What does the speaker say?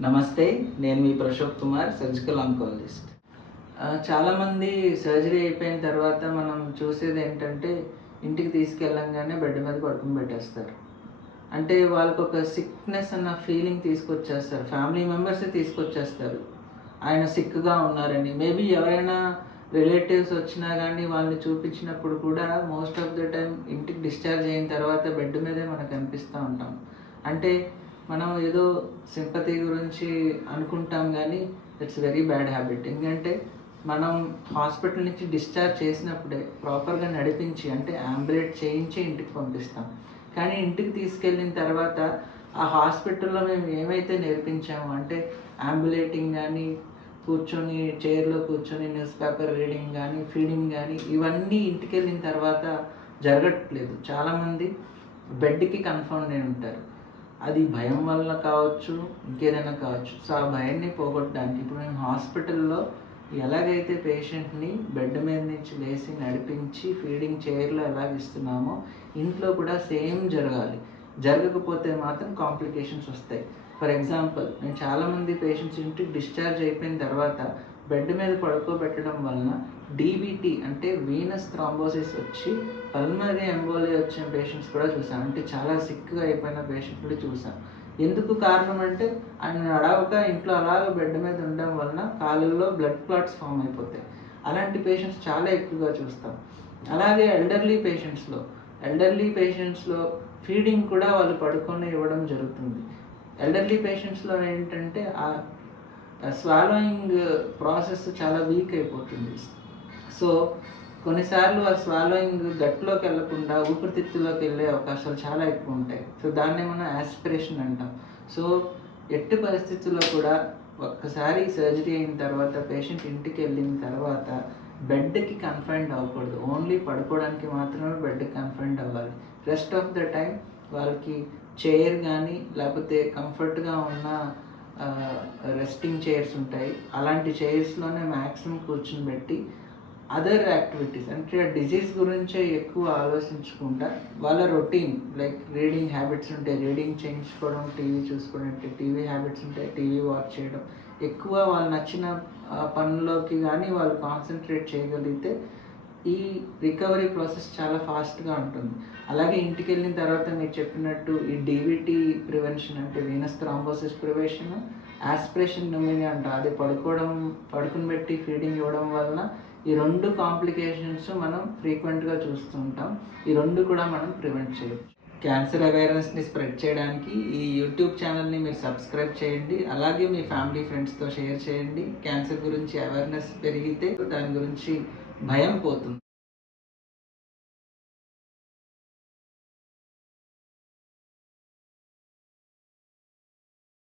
నమస్తే నేను మీ ప్రశోక్ కుమార్ సర్జికల్ ఆంకాలజిస్ట్ చాలామంది సర్జరీ అయిపోయిన తర్వాత మనం చూసేది ఏంటంటే ఇంటికి తీసుకెళ్ళంగానే బెడ్ మీద పడుకుని పెట్టేస్తారు. అంటే వాళ్ళకి ఒక సిక్నెస్ అన్న ఫీలింగ్ తీసుకొచ్చేస్తారు. ఫ్యామిలీ మెంబర్సే తీసుకొచ్చేస్తారు. ఆయన సిక్గా ఉన్నారని. మేబీ ఎవరైనా రిలేటివ్స్ వచ్చినా కానీ వాళ్ళని చూపించినప్పుడు కూడా మోస్ట్ ఆఫ్ ద టైం ఇంటికి డిశ్చార్జ్ అయిన తర్వాత బెడ్ మీదే మనకు కనిపిస్తూ ఉంటాం. అంటే మనం ఏదో సింపతి గురించి అనుకుంటాం కానీ ఇట్స్ వెరీ బ్యాడ్ హ్యాబిట్ ఎందుకంటే మనం హాస్పిటల్ నుంచి డిశ్చార్జ్ చేసినప్పుడే ప్రాపర్గా నడిపించి అంటే అంబులేట్ చేయించి ఇంటికి పంపిస్తాం. కానీ ఇంటికి తీసుకెళ్ళిన తర్వాత ఆ హాస్పిటల్లో మేము ఏమైతే నేర్పించామో అంటే అంబులేటింగ్ కానీ కూర్చొని చైర్లో కూర్చొని న్యూస్ పేపర్ రీడింగ్ కానీ ఫీడింగ్ కానీ ఇవన్నీ ఇంటికి వెళ్ళిన తర్వాత జరగట్లేదు. చాలామంది బెడ్కి కన్ఫర్మ్ అయి ఉంటారు. అది భయం వల్ల కావచ్చు ఇంకేదైనా కావచ్చు. సో ఆ భయాన్ని పోగొట్టడానికి ఇప్పుడు మేము హాస్పిటల్లో ఎలాగైతే పేషెంట్ని బెడ్ మీద నుంచి లేచి నడిపించి ఫీడింగ్ చైర్లో ఎలాగ ఇస్తున్నామో ఇంట్లో కూడా సేమ్ జరగాలి. జరగకపోతే మాత్రం కాంప్లికేషన్స్ వస్తాయి. ఫర్ ఎగ్జాంపుల్ నేను చాలామంది పేషెంట్స్ ఇంటికి డిశ్చార్జ్ అయిపోయిన తర్వాత బెడ్ మీద పడుకోబెట్టడం వలన డీబీటీ అంటే వీనస్ థ్రాంబోసిస్ వచ్చి పల్మరీ ఎంబోలి వచ్చిన పేషెంట్స్ కూడా చూసాను అంటే చాలా సిక్గా అయిపోయిన పేషెంట్స్ కూడా చూసాను ఎందుకు కారణం అంటే ఆయన నడవక ఇంట్లో అలాగ బెడ్ మీద ఉండడం వలన కాళ్ళల్లో బ్లడ్ క్లాట్స్ ఫామ్ అయిపోతాయి. అలాంటి పేషెంట్స్ చాలా ఎక్కువగా చూస్తాం. అలాగే ఎల్డర్లీ పేషెంట్స్లో ఎల్డర్లీ పేషెంట్స్లో ఫీడింగ్ కూడా వాళ్ళు పడుకొని ఇవ్వడం జరుగుతుంది. ఎల్డర్లీ పేషెంట్స్లో ఏంటంటే ఆ Uh, స్వాలోయింగ్ ప్రాసెస్ uh, చాలా వీక్ అయిపోతుంది. సో కొన్నిసార్లు ఆ స్వాలోయింగ్ గట్లోకి వెళ్ళకుండా ఊపిరితిత్తులోకి వెళ్ళే అవకాశాలు చాలా ఎక్కువ ఉంటాయి సో దాన్ని మనం యాస్పిరేషన్ అంటాం. సో ఎట్టి పరిస్థితుల్లో కూడా ఒక్కసారి సర్జరీ అయిన తర్వాత పేషెంట్ ఇంటికి వెళ్ళిన తర్వాత బెడ్కి కన్ఫైన్డ్ అవ్వకూడదు. ఓన్లీ పడుకోవడానికి మాత్రమే బెడ్కి కన్ఫైన్డ్ అవ్వాలి. రెస్ట్ ఆఫ్ ద టైం వాళ్ళకి చైర్ కానీ లేకపోతే కంఫర్ట్గా ఉన్న రెస్టింగ్ చైర్స్ ఉంటాయి. అలాంటి చైర్స్లోనే మ్యాక్సిమం కూర్చుని పెట్టి అదర్ యాక్టివిటీస్ అంటే డిజీజ్ గురించే ఎక్కువ ఆలోచించకుండా వాళ్ళ రొటీన్ లైక్ రీడింగ్ హ్యాబిట్స్ ఉంటాయి. రీడింగ్ చేయించుకోవడం టీవీ చూసుకోవడం టీవీ హ్యాబిట్స్ ఉంటాయి. టీవీ వాచ్ చేయడం. ఎక్కువ వాళ్ళు నచ్చిన పనుల్లోకి కానీ వాళ్ళు కాన్సన్ట్రేట్ చేయగలిగితే ఈ రికవరీ ప్రాసెస్ చాలా ఫాస్ట్గా ఉంటుంది. అలాగే ఇంటికి వెళ్ళిన తర్వాత మీరు చెప్పినట్టు ఈ డీవీటీ ప్రివెన్షన్ అంటే venous thrombosis prevention aspiration pneumonia అంట అది పడుకోవడం పడుకుని పెట్టి ఫీడింగ్ ఇవ్వడం వలన ఈ రెండు కాంప్లికేషన్స్ మనం ఫ్రీక్వెంట్గా చూస్తుంటాం. ఈ రెండు కూడా మనం ప్రివెంట్ చేయొచ్చు. క్యాన్సర్ అవేర్నెస్ని స్ప్రెడ్ చేయడానికి ఈ యూట్యూబ్ ఛానల్ని మీరు సబ్స్క్రైబ్ చేయండి. అలాగే మీ ఫ్యామిలీ ఫ్రెండ్స్తో షేర్ చేయండి. క్యాన్సర్ గురించి అవేర్నెస్ పెరిగితే దాని గురించి భయం పోతుంది.